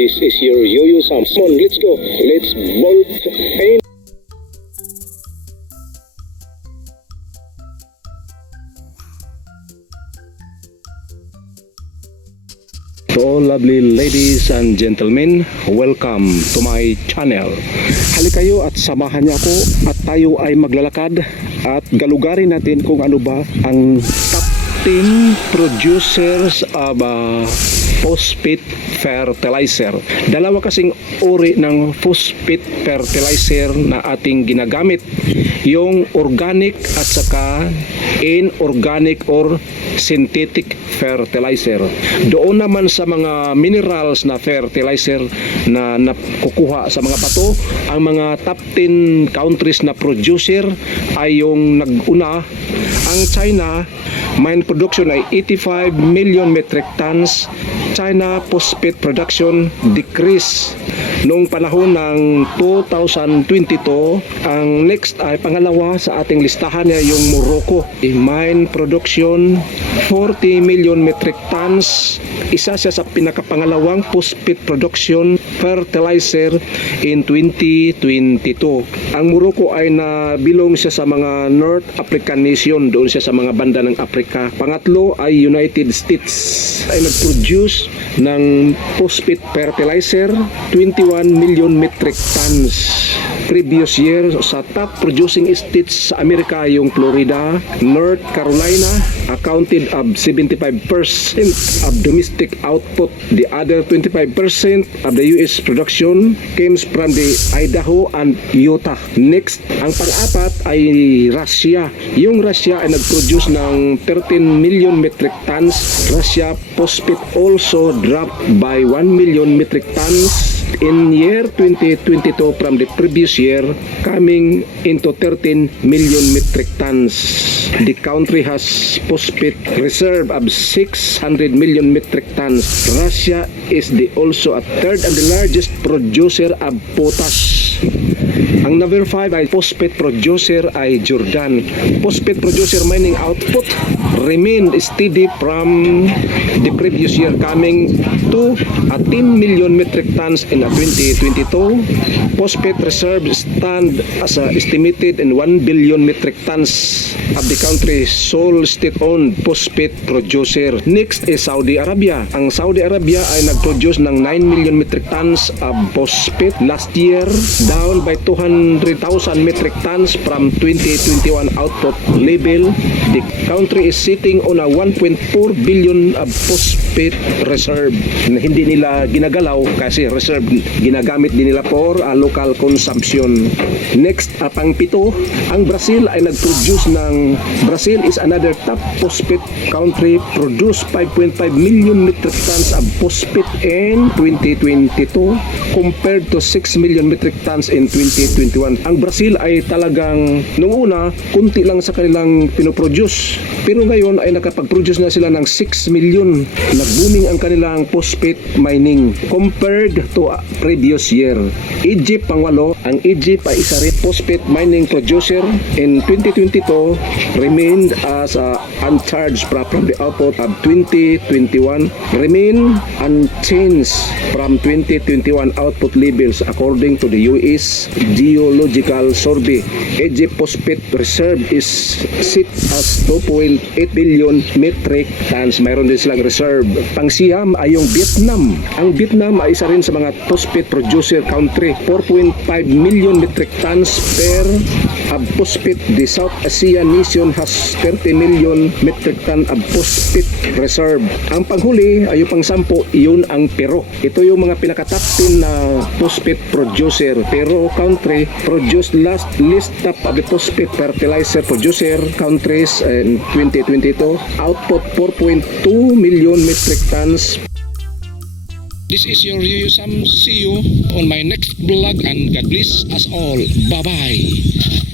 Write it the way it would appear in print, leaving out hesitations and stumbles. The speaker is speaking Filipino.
This is your Yo-Yo Sam. Come on, let's go. Let's bolt in. To all lovely ladies and gentlemen, welcome to my channel. Halika kayo at samahan niyo ako at tayo ay maglalakad at galugarin natin kung ano ba ang top 10 producers of phosphate fertilizer. Dalawa kasing uri ng phosphate fertilizer na ating ginagamit, yung organic at saka inorganic or synthetic fertilizer. Doon naman sa mga minerals na fertilizer na nakukuha sa mga bato, ang mga top 10 countries na producer ay yung nag-una, ang China. Mine production ay 85 million metric tons. China phosphate production decrease noong panahon ng 2022. Ang next ay pangalawa sa ating listahan ay yung Morocco. Mine production 40 million metric tons. Isa siya sa pinakapangalawang phosphate production fertilizer in 2022. Ang Morocco ay nabilong siya sa mga North African nation, doon siya sa mga banda ng Africa. Pangatlo ay United States, ay nag-produce ng phosphate fertilizer 21 million metric tons. Previous year, sa top producing states sa Amerika yung Florida, North Carolina, accounted of 75% of domestic output. The other 25% of the US production comes from the Idaho and Utah. Next, ang pang-apat ay Russia. Yung Russia ay nag-produce ng 13 million metric tons. Russia phosphate also dropped by 1 million metric tons in year 2022 from the previous year, coming into 13 million metric tons. The country has phosphate reserve of 600 million metric tons. Russia is also a third and the largest producer of potash. Ang number 5 ay phosphate producer ay Jordan. Phosphate producer mining output remained steady from the previous year, coming to 10 million metric tons in 2022. Phosphate reserves stand as estimated in 1 billion metric tons of the country's sole state-owned phosphate producer. Next is Saudi Arabia. Ang Saudi Arabia ay nag-produce ng 9 million metric tons of phosphate last year, down by 200,000 metric tons from 2021 output level. The country is sitting on a 1.4 billion of phosphate reserve na hindi nila ginagalaw kasi reserve ginagamit din nila for local consumption. Next, pang-pito, ang Brazil ay nag-produce ng, Brazil is another top phosphate country, produce 5.5 million metric tons of phosphate in 2022 compared to 6 million metric tons in 2021. Ang Brazil ay talagang noong una, kunti lang sa kanilang pinoproduce. Pero ngayon ay nakapag-produce na sila ng 6 million. Nag-booming ang kanilang phosphate mining compared to previous year. Egypt, pangwalo. Ang Egypt ay isa rin phosphate mining producer. In 2022, remained as uncharged from the output of 2021. Remain unchanged from 2021 output levels according to the US Geological Survey. Egypt phosphate reserve is set as 2.8 billion metric tons. Mayroon din silang reserve. Pangsiyam ay yung Vietnam. Ang Vietnam ay isa rin sa mga phosphate producer country. 4.5 million metric tons per of phosphate. The South Asian nation has 30 million metric ton of phosphate reserve. Ang panghuli ay yung pang-sampo, iyon ang Peru. Ito yung mga pinaka-top 10 na phosphate producer. Peru country produced list top of the phosphate fertilizer producer countries in 2022. Output 4.2 million metric tons. This is your Yo-Yo Sam. See you on my next vlog and God bless us all. Bye-bye.